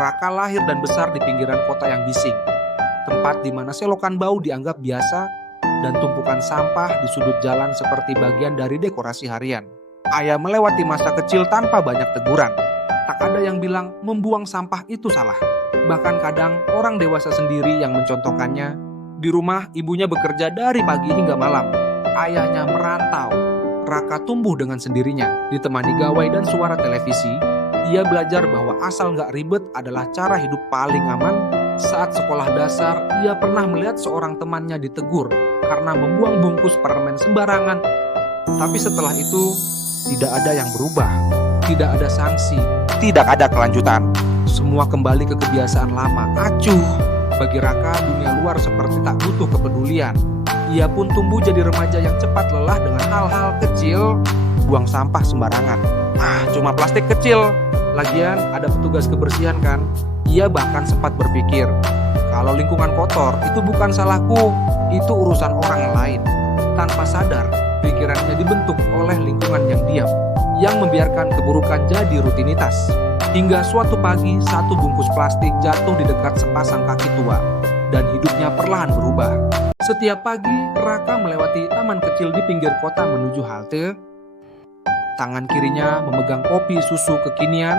Raka lahir dan besar di pinggiran kota yang bising, tempat di mana selokan bau dianggap biasa dan tumpukan sampah di sudut jalan seperti bagian dari dekorasi harian. Ayah melewati masa kecil tanpa banyak teguran. Tak ada yang bilang membuang sampah itu salah. Bahkan kadang orang dewasa sendiri yang mencontohkannya. Di rumah ibunya bekerja dari pagi hingga malam. Ayahnya merantau. Raka tumbuh dengan sendirinya, ditemani gawai dan suara televisi. Ia belajar bahwa asal gak ribet adalah cara hidup paling aman. Saat sekolah dasar, ia pernah melihat seorang temannya ditegur karena membuang bungkus permen sembarangan. Tapi setelah itu, tidak ada yang berubah. Tidak ada sanksi, tidak ada kelanjutan. Semua kembali ke kebiasaan lama. Acuh! Bagi Raka, dunia luar seperti tak butuh kepedulian. Ia pun tumbuh jadi remaja yang cepat lelah dengan hal-hal kecil. Buang sampah sembarangan. Cuma plastik kecil. Lagian ada petugas kebersihan kan? Ia bahkan sempat berpikir, kalau lingkungan kotor itu bukan salahku, itu urusan orang lain. Tanpa sadar, pikirannya dibentuk oleh lingkungan yang diam, yang membiarkan keburukan jadi rutinitas. Hingga suatu pagi, satu bungkus plastik jatuh di dekat sepasang kaki tua, dan hidupnya perlahan berubah. Setiap pagi, Raka melewati taman kecil di pinggir kota menuju halte. Tangan kirinya memegang kopi susu kekinian,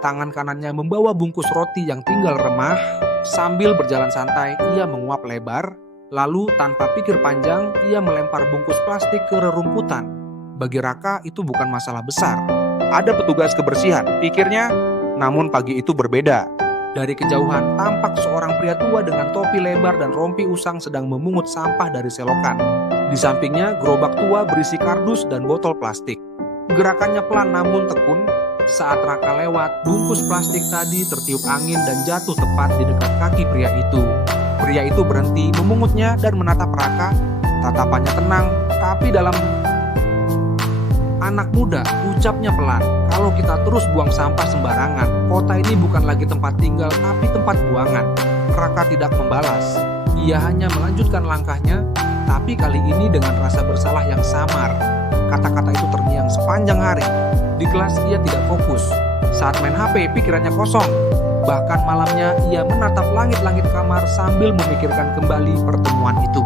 tangan kanannya membawa bungkus roti yang tinggal remah. Sambil berjalan santai, ia menguap lebar. Lalu tanpa pikir panjang, ia melempar bungkus plastik ke rerumputan. Bagi Raka itu bukan masalah besar. Ada petugas kebersihan, pikirnya. Namun pagi itu berbeda. Dari kejauhan, tampak seorang pria tua dengan topi lebar dan rompi usang sedang memungut sampah dari selokan. Di sampingnya, gerobak tua berisi kardus dan botol plastik. Gerakannya pelan namun tekun. Saat Raka lewat, bungkus plastik tadi tertiup angin dan jatuh tepat di dekat kaki pria itu. Pria itu berhenti memungutnya dan menatap Raka. Tatapannya tenang, tapi dalam anak muda, ucapnya pelan. Kalau kita terus buang sampah sembarangan, kota ini bukan lagi tempat tinggal, tapi tempat buangan. Raka tidak membalas. Ia hanya melanjutkan langkahnya, tapi kali ini dengan rasa bersalah yang samar. Kata-kata itu terngiang sepanjang hari. Di kelas ia tidak fokus. Saat main HP, pikirannya kosong. Bahkan malamnya ia menatap langit-langit kamar sambil memikirkan kembali pertemuan itu.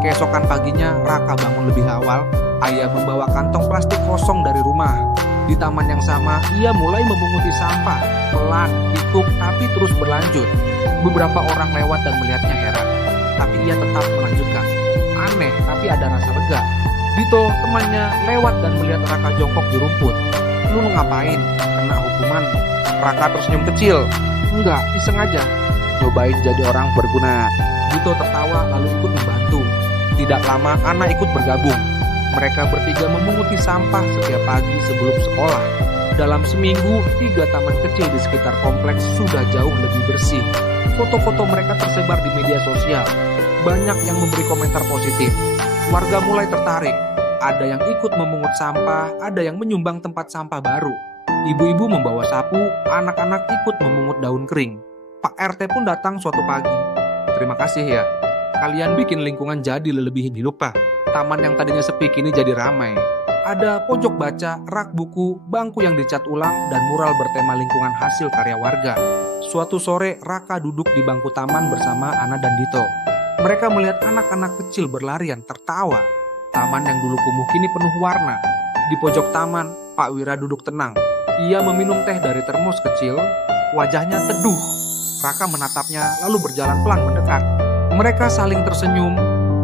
Keesokan paginya, Raka bangun lebih awal. Ayah membawa kantong plastik kosong dari rumah. Di taman yang sama, ia mulai memunguti sampah. Pelan, kikuk, tapi terus berlanjut. Beberapa orang lewat dan melihatnya heran. Tapi ia tetap melanjutkan. Aneh, tapi ada rasa lega. Dito, temannya, lewat dan melihat Raka jongkok di rumput. Lu ngapain? Kena hukuman? Raka tersenyum kecil. Enggak, iseng aja. Cobain jadi orang berguna. Dito tertawa lalu ikut membantu. Tidak lama, Ana ikut bergabung. Mereka bertiga memunguti sampah setiap pagi sebelum sekolah. Dalam seminggu, 3 taman kecil di sekitar kompleks sudah jauh lebih bersih. Foto-foto mereka tersebar di media sosial. Banyak yang memberi komentar positif. Warga mulai tertarik. Ada yang ikut memungut sampah, ada yang menyumbang tempat sampah baru. Ibu-ibu membawa sapu, anak-anak ikut memungut daun kering. Pak RT pun datang suatu pagi. Terima kasih ya, kalian bikin lingkungan jadi lebih hidup Pak. Taman yang tadinya sepi kini jadi ramai. Ada pojok baca, rak buku, bangku yang dicat ulang, dan mural bertema lingkungan hasil karya warga. Suatu sore, Raka duduk di bangku taman bersama Ana dan Dito. Mereka melihat anak-anak kecil berlarian, tertawa. Taman yang dulu kumuh kini penuh warna. Di pojok taman, Pak Wira duduk tenang. Ia meminum teh dari termos kecil. Wajahnya teduh. Raka menatapnya lalu berjalan pelan mendekat. Mereka saling tersenyum.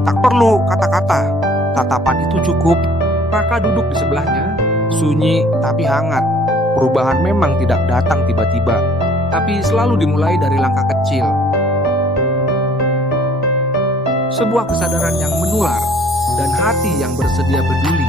Tak perlu kata-kata. Tatapan itu cukup. Raka duduk di sebelahnya. Sunyi tapi hangat. Perubahan memang tidak datang tiba-tiba, tapi selalu dimulai dari langkah kecil. Sebuah kesadaran yang menular dan hati yang bersedia peduli.